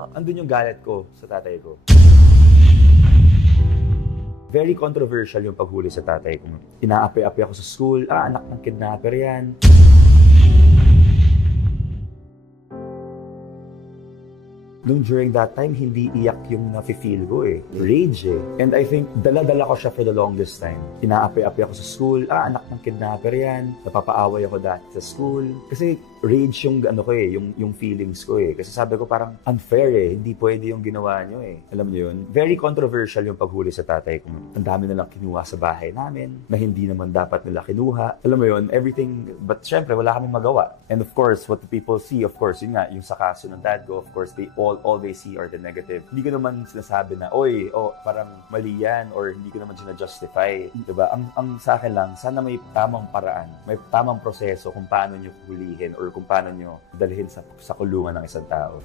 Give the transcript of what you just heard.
Andun yung galit ko sa tatay ko. Very controversial yung paghuli sa tatay ko. Inaapi-api ako sa school, anak ng kidnapper yan. Nung during that time, hindi iyak yung nafe-feel ko eh. Rage eh. And I think, dala-dala ko siya for the longest time. Inaapi-api ako sa school, anak ng kidnapper yan. Napapaaway ako dati sa school. Kasi rage yung ano ko eh, yung feelings ko eh. Kasi sabi ko parang unfair eh, hindi pwede yung ginawa nyo eh. Alam nyo yun? Very controversial yung paghuli sa tatay ko. Ang dami nalang kinuha sa bahay namin, na hindi naman dapat nila kinuha. Alam mo yun, everything, but syempre wala kaming magawa. And of course, what the people see, of course, yun nga, yung sa kaso ng dad ko, of course, all they see are the negative. Hindi ko naman sinasabi na, parang mali yan, or hindi ko naman sina-justify. Diba? Ang sa akin lang, sana may tamang paraan, may tamang proseso kung paano nyo hulihin or kung paano nyo dalhin sa kulungan ng isang tao.